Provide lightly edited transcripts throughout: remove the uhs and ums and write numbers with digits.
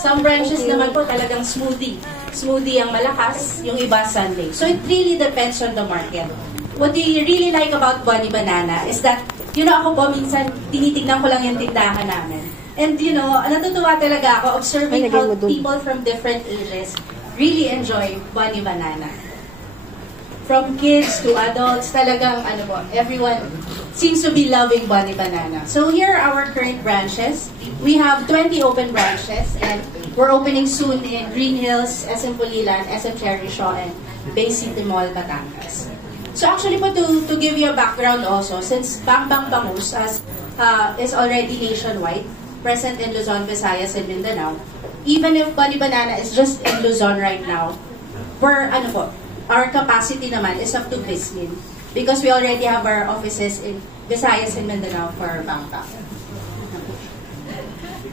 Some branches naman po talagang smoothie. Smoothie ang malakas, yung iba sundae. So it really depends on the market. What you really like about Bunny Banana is that, ako po minsan tinitignan ko lang yung tindahan namin. And natutuwa talaga ako observing how people from different ages really enjoy Bunny Banana. From kids to adults, talagang everyone seems to be loving Bunny Banana. So here are our current branches. We have 20 open branches and we're opening soon in Green Hills, SM Pulilan, SM Cherry Shaw, and Bay City Mall, Batangas. So actually po to give you a background also, since Bang Bang Bangus is already nationwide, present in Luzon, Visayas, and Mindanao, even if Bunny Banana is just in Luzon right now, our capacity naman is up to Bismin because we already have our offices in Visayas and Mindanao for Bang Bang.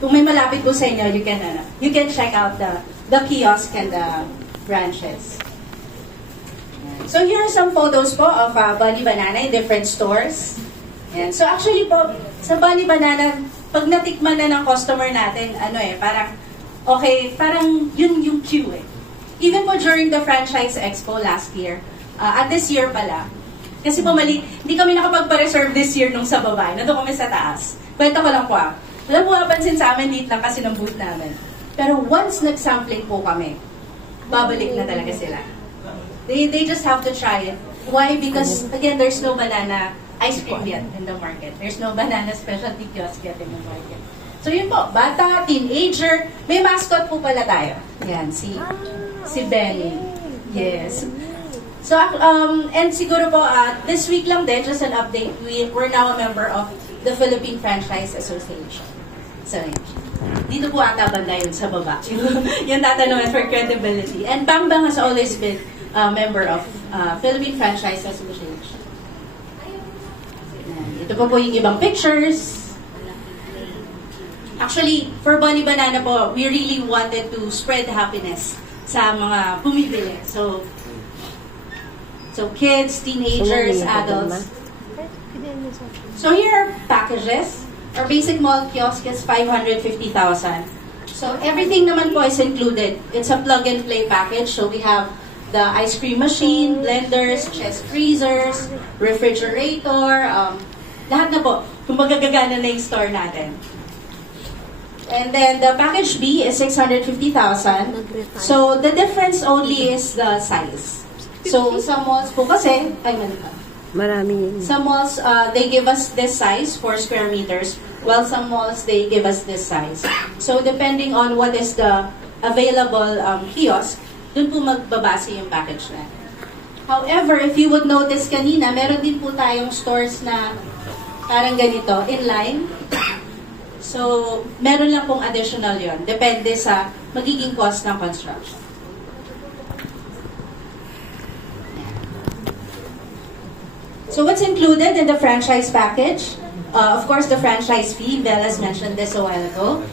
Kung may malapit po sa inyo, you can check out the kiosk and the branches. So here are some photos po of Bunny Banana in different stores. And so actually po, sa Bunny Banana, pag natikman na ng customer natin, parang, okay, parang yun yung queue eh. Even po during the Franchise Expo last year, at this year pala, kasi po hindi kami nakapagpa-reserve this year nung sa baba, nandun kami sa taas. Kwento ko lang po Alam mo, mapansin sa amin, liit lang kasi ng booth namin. Pero once nag-sampling po kami, babalik na talaga sila. They just have to try it. Why? Because, again, there's no banana ice cream yet in the market. There's no banana specialty kiosk yet in the market. So yun po, bata, teenager, may mascot po pala tayo. Yan, si Benny. Yes. So, and siguro po, this week lang din, just an update, we're now a member of the Philippine Franchise Association. So, dito po ata banda yun sa baba. Yung tatanungan for credibility. And Bang Bang has always been a member of Philippine Franchise Association. Ito po yung ibang pictures. Actually, for Bunny Banana po, we really wanted to spread happiness sa mga bumibili. So kids, teenagers, adults. So here are packages. Our basic mall kiosk is 550,000. So everything naman po is included. It's a plug-and-play package. So we have the ice cream machine, blenders, chest freezers, refrigerator, lahat na po. Kung magagagana na yung store natin. And then the package B is 650,000. So the difference only is the size. So some malls po kasi, marami. Some malls, they give us this size, 4 square meters, while some malls, they give us this size. So depending on what is the available kiosk, dun po magbabase yung package na. However, if you would notice kanina, meron din po tayong stores na parang ganito, inline. So, meron lang pong additional yon. Depende sa magiging cost ng construction. So what's included in the franchise package? Of course, the franchise fee. Belle has mentioned this a while ago.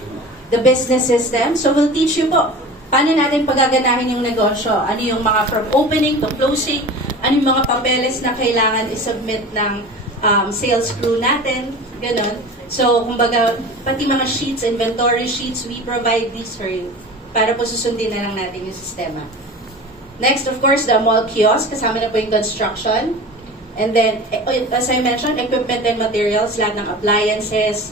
The business system. So we'll teach you po paano natin pagaganahin yung negosyo. Ano yung mga from opening to closing. Ano yung mga papeles na kailangan isubmit ng sales crew natin. Ganon. So, kumbaga, pati mga sheets, inventory sheets, we provide these for you para po susundin na lang natin yung sistema. Next, of course, the mall kiosk. Kasama na po yung construction. And then, as I mentioned, equipment and materials, lahat ng appliances,